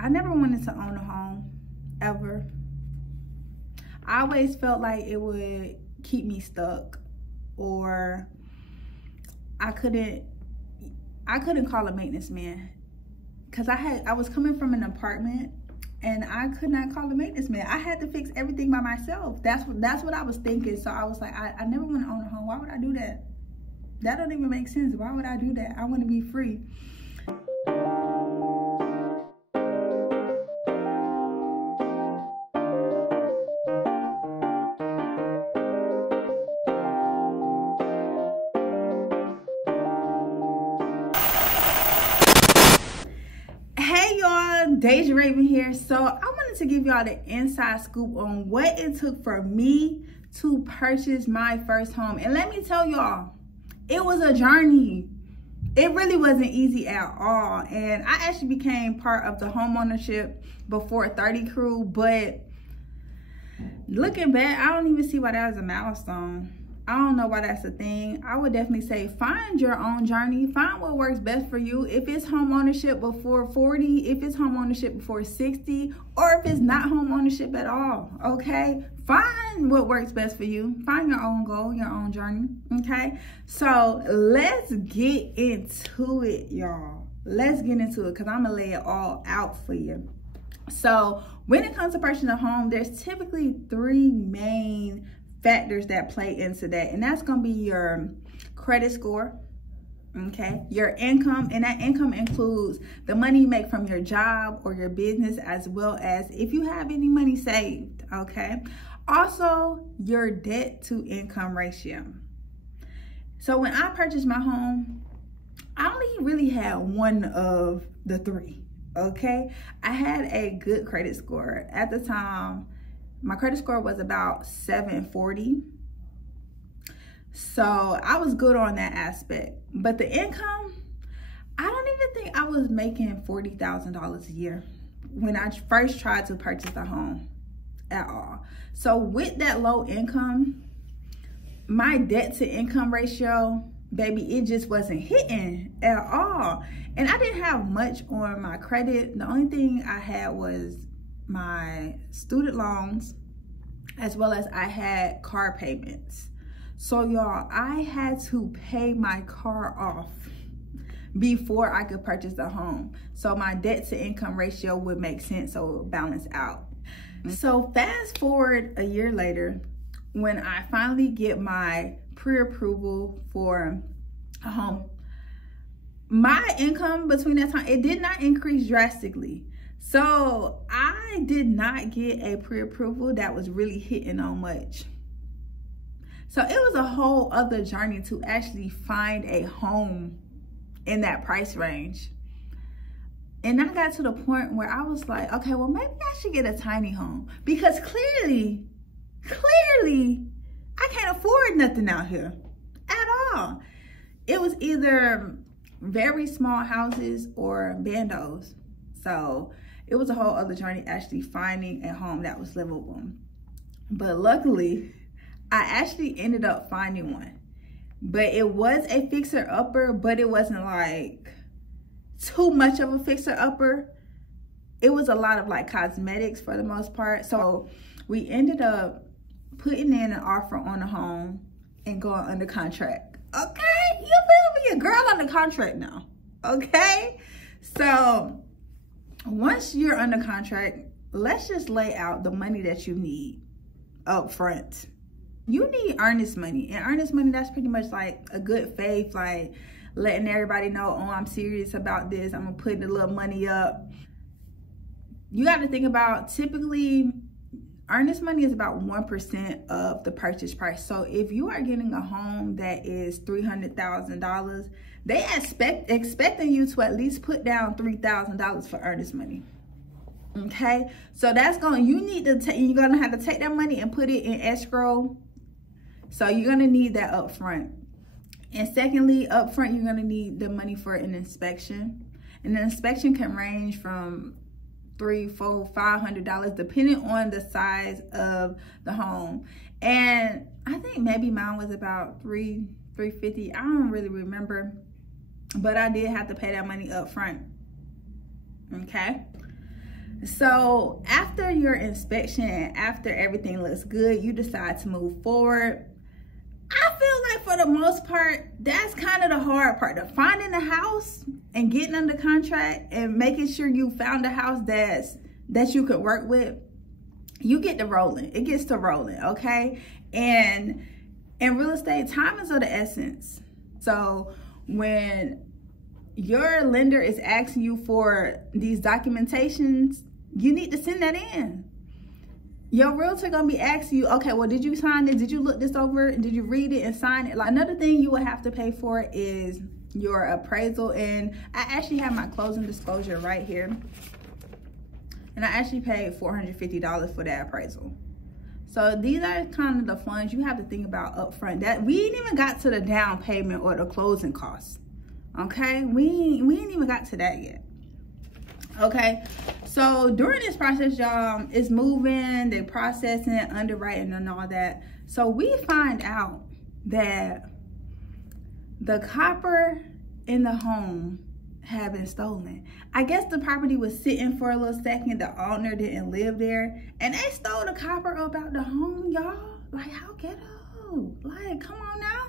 I never wanted to own a home, ever. I always felt like it would keep me stuck, or I couldn't call a maintenance man, because I was coming from an apartment and I could not call a maintenance man. I had to fix everything by myself. That's what I was thinking. So I was like, I never want to own a home. Why would I do that? That don't even make sense. Why would I do that? I want to be free. Daijah Raven here. So I wanted to give y'all the inside scoop on what it took for me to purchase my first home. And let me tell y'all, it was a journey. It really wasn't easy at all. And I actually became part of the homeownership before 30 crew, but looking back, I don't even see why that was a milestone. I don't know why that's a thing. I would definitely say find your own journey. Find what works best for you. If it's home ownership before 40, if it's home ownership before 60, or if it's not home ownership at all, okay? Find what works best for you. Find your own goal, your own journey, okay? So let's get into it, y'all. Let's get into it, because I'm going to lay it all out for you. So when it comes to purchasing a home, there's typically three main factors that play into that, and that's going to be your credit score, okay, your income, and that income includes the money you make from your job or your business, as well as if you have any money saved, okay. Also, your debt to income ratio. So when I purchased my home, I only really had one of the three, okay. I had a good credit score at the time. My credit score was about 740. So I was good on that aspect. But the income, I don't even think I was making $40,000 a year when I first tried to purchase a home at all. So with that low income, my debt to income ratio, baby, it just wasn't hitting at all. And I didn't have much on my credit. The only thing I had was my student loans, as well as I had car payments. So y'all, I had to pay my car off before I could purchase a home. So my debt to income ratio would make sense, so it would balance out. So fast forward a year later, when I finally get my pre-approval for a home, my income between that time, it did not increase drastically. So I did not get a pre-approval that was really hitting on much. So it was a whole other journey to actually find a home in that price range. And I got to the point where I was like, okay, well, maybe I should get a tiny home, because clearly, I can't afford nothing out here at all. It was either very small houses or bandos. So it was a whole other journey actually finding a home that was livable. But luckily, I actually ended up finding one. But it was a fixer-upper, but it wasn't like too much of a fixer-upper. It was a lot of like cosmetics for the most part. So we ended up putting in an offer on the home and going under contract. Okay? You feel me? A girl under contract now. Okay? So once you're under contract, let's just lay out the money that you need up front. You need earnest money. And earnest money, that's pretty much like a good faith, like letting everybody know, oh, I'm serious about this. I'm going to put a little money up. You got to think about, typically, earnest money is about 1% of the purchase price. So if you are getting a home that is $300,000, they expecting you to at least put down $3,000 for earnest money. Okay, so that's going, you're going to have to take that money and put it in escrow. So you're going to need that up front. And secondly, up front, you're going to need the money for an inspection. And the inspection can range from $300, $400, $500, depending on the size of the home. And I think maybe mine was about $350. I don't really remember, but I did have to pay that money up front. Okay. So after your inspection, after everything looks good, you decide to move forward. I feel like for the most part, that's kind of the hard part, of finding a house and getting under contract and making sure you found a house that you could work with. You get to rolling. It gets to rolling, okay? And in real estate, time is of the essence. So when your lender is asking you for these documentations, you need to send that in. Your realtor gonna be asking you, okay, well, did you sign it? Did you look this over? Did you read it and sign it? Like, another thing you will have to pay for is your appraisal. And I actually have my closing disclosure right here. And I actually paid $450 for that appraisal. So these are kind of the funds you have to think about up front. That we ain't even got to the down payment or the closing costs. Okay, we ain't even got to that yet. Okay, so during this process, y'all, it's moving, they processing, underwriting, and all that. So we find out that the copper in the home had been stolen. I guess the property was sitting for a little second. The owner didn't live there, and they stole the copper up out the home, y'all. Like, how ghetto? Like, come on now.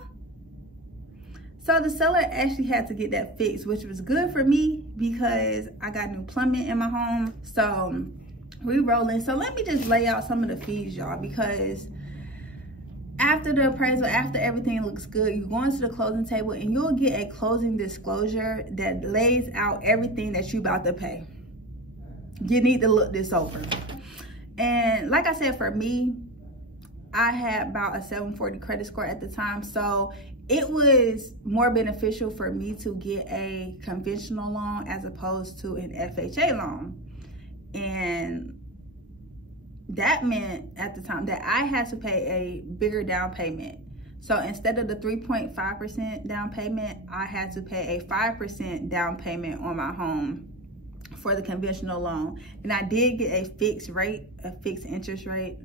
So the seller actually had to get that fixed, which was good for me because I got new plumbing in my home. So we rolling. So let me just lay out some of the fees, y'all, because after the appraisal, after everything looks good, you go into the closing table and you'll get a closing disclosure that lays out everything that you about to pay. You need to look this over. And like I said, for me, I had about a 740 credit score at the time. So it was more beneficial for me to get a conventional loan as opposed to an FHA loan. And that meant at the time that I had to pay a bigger down payment. So instead of the 3.5% down payment, I had to pay a 5% down payment on my home for the conventional loan. And I did get a fixed rate, a fixed interest rate.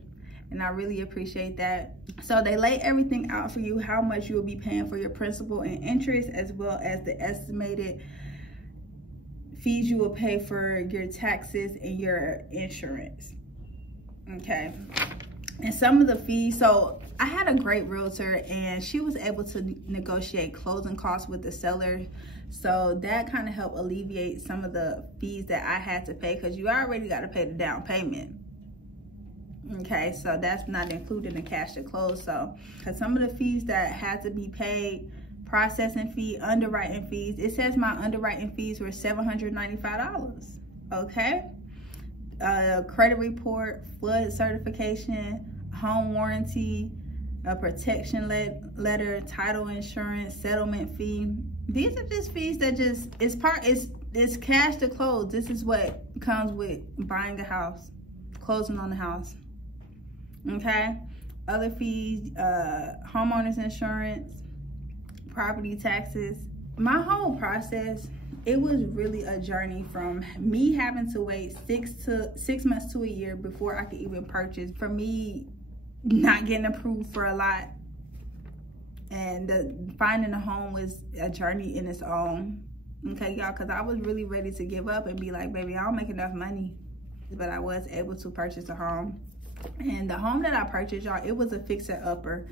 And I really appreciate that. So they lay everything out for you, how much you will be paying for your principal and interest, as well as the estimated fees you will pay for your taxes and your insurance. Okay. And some of the fees, so I had a great realtor and she was able to negotiate closing costs with the seller. So that kind of helped alleviate some of the fees that I had to pay, because you already got to pay the down payment. Okay, so that's not including the cash to close. So because some of the fees that had to be paid, processing fee, underwriting fees, it says my underwriting fees were $795. Okay, credit report, flood certification, home warranty, a protection letter, title insurance, settlement fee. These are just fees that just it's cash to close. This is what comes with buying a house, closing on the house. Okay, other fees, homeowner's insurance, property taxes. My whole process, it was really a journey, from me having to wait 6 months to a year before I could even purchase, for me not getting approved for a lot, and finding a home was a journey in its own. Okay, y'all, because I was really ready to give up and be like, baby, I don't make enough money. But I was able to purchase a home. And the home that I purchased, y'all, it was a fixer-upper.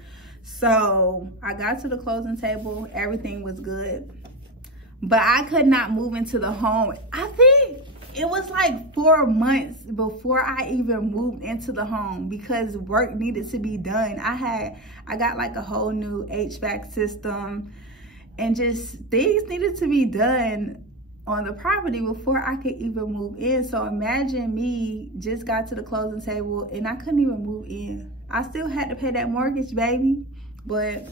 So I got to the closing table, everything was good, but I could not move into the home. I think it was like 4 months before I even moved into the home, because work needed to be done. I got like a whole new HVAC system, and just things needed to be done on the property before I could even move in. So imagine me just got to the closing table and I couldn't even move in. I still had to pay that mortgage, baby. But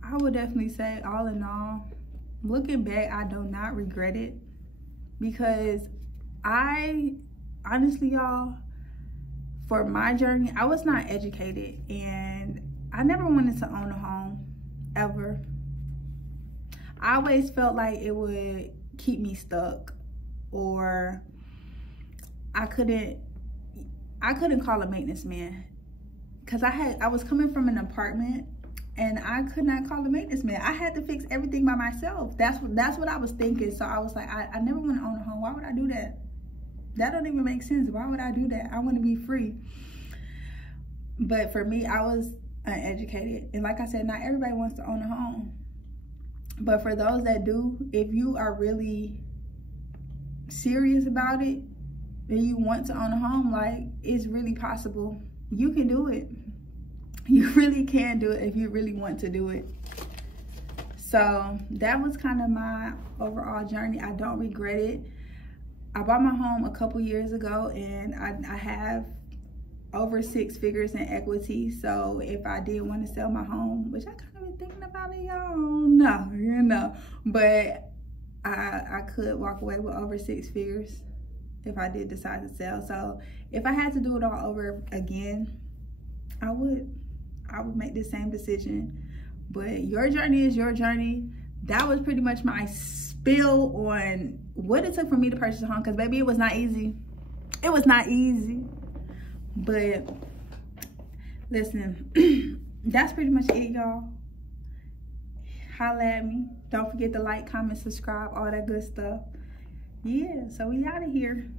I would definitely say, all in all, looking back, I do not regret it, because I honestly, y'all, for my journey, I was not educated and I never wanted to own a home ever. I always felt like it would keep me stuck, or I couldn't call a maintenance man, because I was coming from an apartment and I could not call a maintenance man. I had to fix everything by myself. That's what I was thinking. So I was like, I never want to own a home. Why would I do that? That don't even make sense. Why would I do that? I want to be free. But for me, I was uneducated. And like I said, not everybody wants to own a home. But for those that do, if you are really serious about it and you want to own a home, like, it's really possible. You can do it. You really can do it if you really want to do it. So that was kind of my overall journey. I don't regret it. I bought my home a couple years ago, and I have over 6 figures in equity. So if I did want to sell my home, which I kind of been thinking about it, y'all, no, you know, but I could walk away with over 6 figures if I did decide to sell. So if I had to do it all over again, I would make the same decision. But your journey is your journey. That was pretty much my spill on what it took for me to purchase a home, because baby, it was not easy. It was not easy. But listen, that's pretty much it, y'all. Holla at me. Don't forget to like, comment, subscribe, all that good stuff. Yeah, so we out of here.